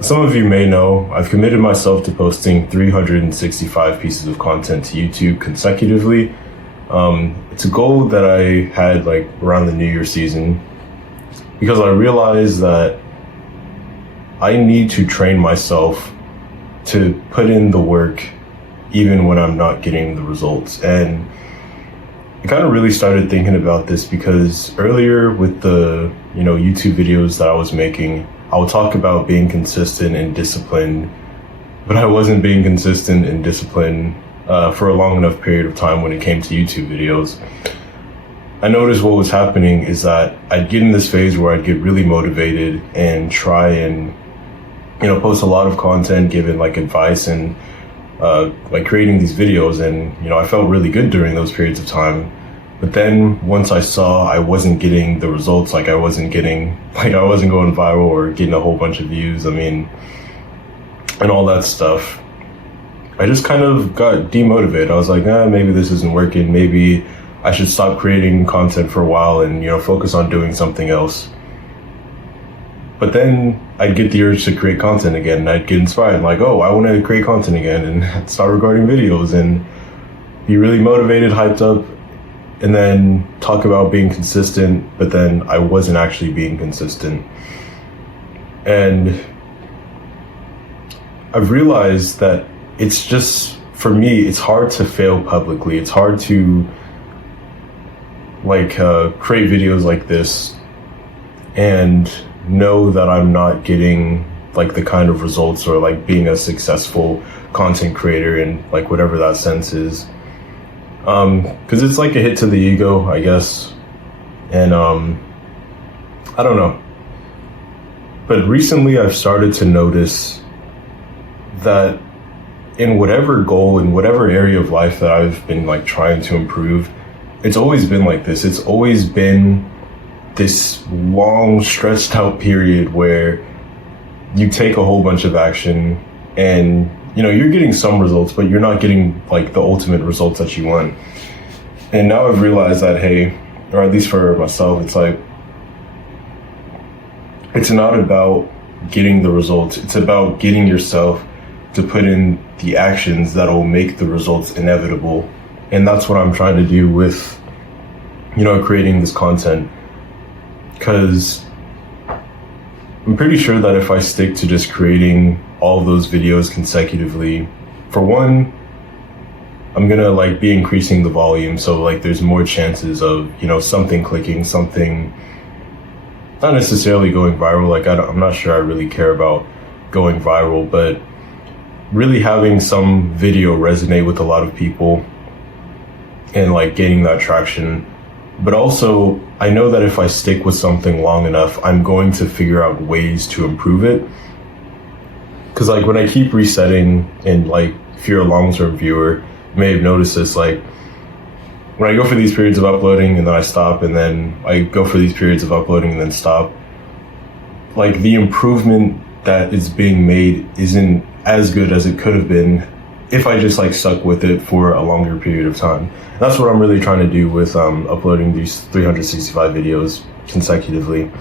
Some of you may know I've committed myself to posting 365 pieces of content to YouTube consecutively. It's a goal that I had like around the New Year season because I realized that I need to train myself to put in the work even when I'm not getting the results. And I kind of really started thinking about this because earlier with the YouTube videos that I was making, I would talk about being consistent and disciplined, but I wasn't being consistent and disciplined for a long enough period of time when it came to YouTube videos. I noticed what was happening is that I'd get in this phase where I'd get really motivated and try and post a lot of content, giving like advice and like creating these videos, and I felt really good during those periods of time. But then once I saw I wasn't getting the results, like I wasn't going viral or getting a whole bunch of views, and all that stuff, I just kind of got demotivated. I was like, maybe this isn't working. Maybe I should stop creating content for a while and, focus on doing something else. But then I'd get the urge to create content again, and I'd get inspired, like, oh, I want to create content again, and start recording videos and be really motivated, hyped up, and then talk about being consistent, but then I wasn't actually being consistent. And I've realized that it's just, for me, it's hard to fail publicly. It's hard to create videos like this and know that I'm not getting like the kind of results or like being a successful content creator in like whatever that sense is. Because it's like a hit to the ego, I guess. And I don't know. But recently I've started to notice that in whatever goal, in whatever area of life that I've been like trying to improve, it's always been like this. It's always been this long stretched out period where you take a whole bunch of action and you're getting some results, but you're not getting like the ultimate results that you want. And now I've realized that, hey, or at least for myself, it's like, it's not about getting the results. It's about getting yourself to put in the actions that will make the results inevitable. And that's what I'm trying to do with, creating this content. Because I'm pretty sure that if I stick to just creating all of those videos consecutively, for one, I'm gonna like be increasing the volume, so like there's more chances of something clicking, something not necessarily going viral. Like I'm not sure I really care about going viral, but really having some video resonate with a lot of people and like gaining that traction. But also, I know that if I stick with something long enough, I'm going to figure out ways to improve it. Because like when I keep resetting, and like if you're a long-term viewer, you may have noticed this, like when I go for these periods of uploading and then I stop, and then I go for these periods of uploading and then stop, like the improvement that is being made isn't as good as it could have been if I just like stuck with it for a longer period of time. That's what I'm really trying to do with uploading these 365 videos consecutively.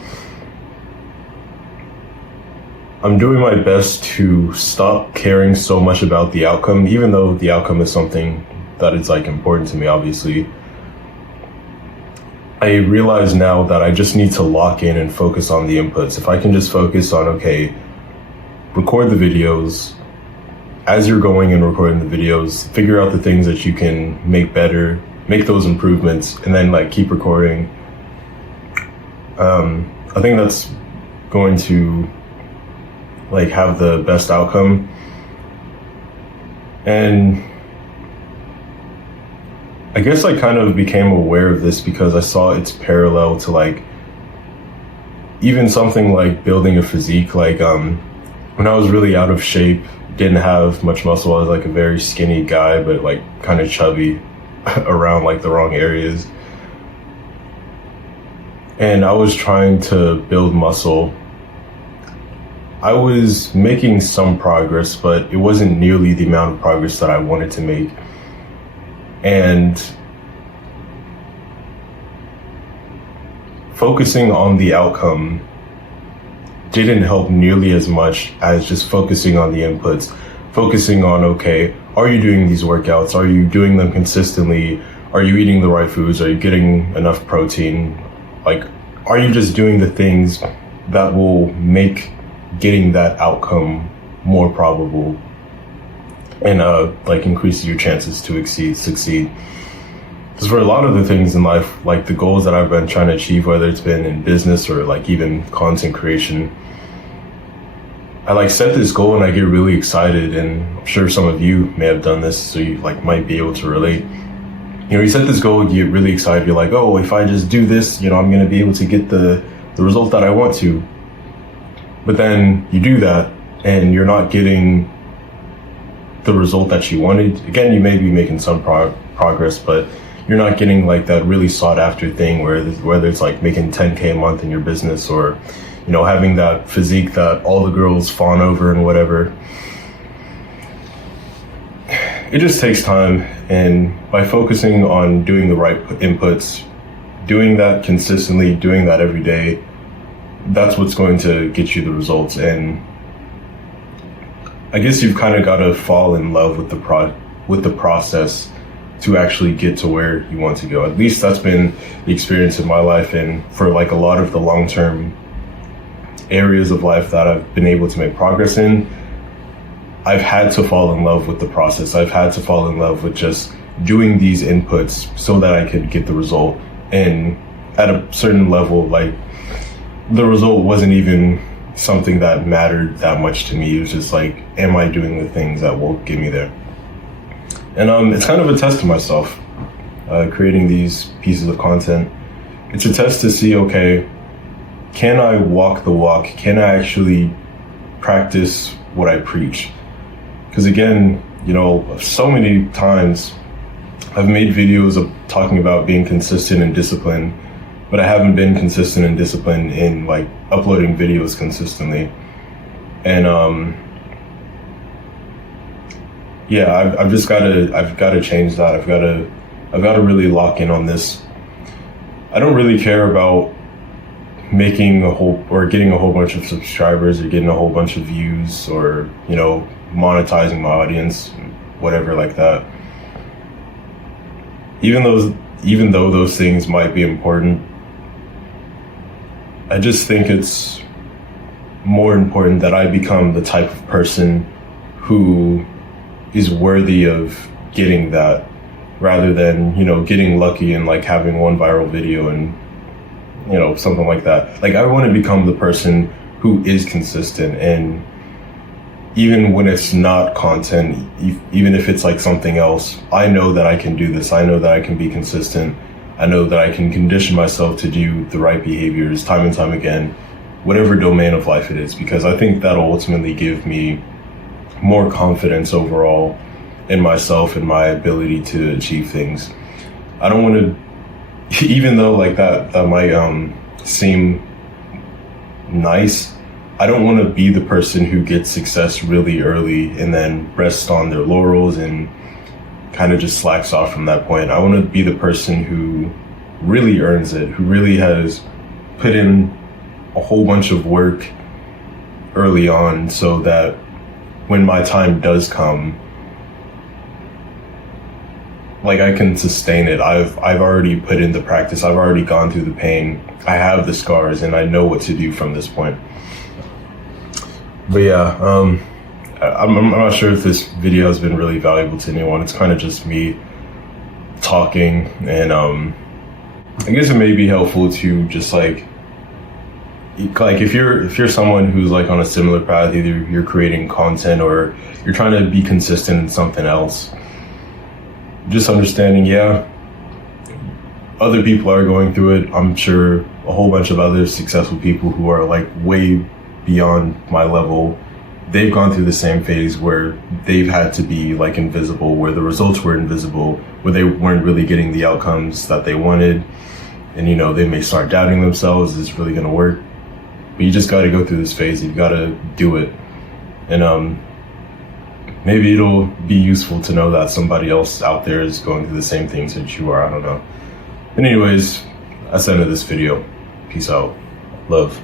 I'm doing my best to stop caring so much about the outcome, even though the outcome is something that is like important to me, obviously. I realize now that I just need to lock in and focus on the inputs. If I can just focus on, okay, record the videos, as you're going and recording the videos, figure out the things that you can make better, make those improvements, and then like keep recording. I think that's going to like have the best outcome. And I guess I kind of became aware of this because I saw its parallel to like even something like building a physique. Like when I was really out of shape, didn't have much muscle, I was like a very skinny guy, but like kind of chubby around like the wrong areas. And I was trying to build muscle. I was making some progress, but it wasn't nearly the amount of progress that I wanted to make. And focusing on the outcome didn't help nearly as much as just focusing on the inputs, focusing on, okay, are you doing these workouts? Are you doing them consistently? Are you eating the right foods? Are you getting enough protein? Like, are you just doing the things that will make getting that outcome more probable and like increase your chances to succeed? Because for a lot of the things in life, like the goals that I've been trying to achieve, whether it's been in business or like even content creation, I like set this goal and I get really excited, and I'm sure some of you may have done this, so you like might be able to relate. You know, you set this goal, you get really excited, you're like, oh, if I just do this, you know, I'm going to be able to get the result that I want to. But then you do that and you're not getting the result that you wanted. Again, you may be making some progress, but you're not getting like that really sought after thing whether it's like making 10K a month in your business, or, you know, having that physique that all the girls fawn over and whatever. It just takes time, and by focusing on doing the right inputs, doing that consistently, doing that every day, that's what's going to get you the results. And I guess you've kind of got to fall in love with the process to actually get to where you want to go. At least that's been the experience in my life, and for like a lot of the long-term areas of life that I've been able to make progress in, I've had to fall in love with the process. I've had to fall in love with just doing these inputs so that I could get the result. And at a certain level, like, the result wasn't even something that mattered that much to me. It was just like, am I doing the things that will get me there? And it's kind of a test to myself, creating these pieces of content. It's a test to see, okay, can I walk the walk? Can I actually practice what I preach? Because again, you know, so many times I've made videos of talking about being consistent and disciplined, but I haven't been consistent and disciplined in like uploading videos consistently. And yeah, I've got to change that. I've got to really lock in on this. I don't really care about getting a whole bunch of subscribers or getting a whole bunch of views, or, you know, monetizing my audience, whatever like that. Even though those things might be important, I just think it's more important that I become the type of person who is worthy of getting that, rather than, you know, getting lucky and like having one viral video and, you know, something like that. Like, I want to become the person who is consistent, and even when it's not content, even if it's like something else, I know that I can do this. I know that I can be consistent. I know that I can condition myself to do the right behaviors time and time again, whatever domain of life it is, because I think that'll ultimately give me more confidence overall in myself and my ability to achieve things. I don't want to, even though like that might seem nice, I don't want to be the person who gets success really early and then rests on their laurels and kind of just slacks off from that point. I want to be the person who really earns it, who really has put in a whole bunch of work early on, so that when my time does come, like, I can sustain it. I've already put in the practice. I've already gone through the pain. I have the scars, and I know what to do from this point. But yeah, I'm not sure if this video has been really valuable to anyone. It's kind of just me talking, and I guess it may be helpful to just like if you're someone who's like on a similar path, either you're creating content or you're trying to be consistent in something else, just understanding, yeah, other people are going through it. I'm sure a whole bunch of other successful people who are like way beyond my level, they've gone through the same phase where they've had to be like invisible, where the results were invisible, where they weren't really getting the outcomes that they wanted. And, you know, they may start doubting themselves, is this really going to work? But you just got to go through this phase. You've got to do it. And maybe it'll be useful to know that somebody else out there is going through the same things that you are. I don't know. But anyways, that's the end of this video. Peace out. Love.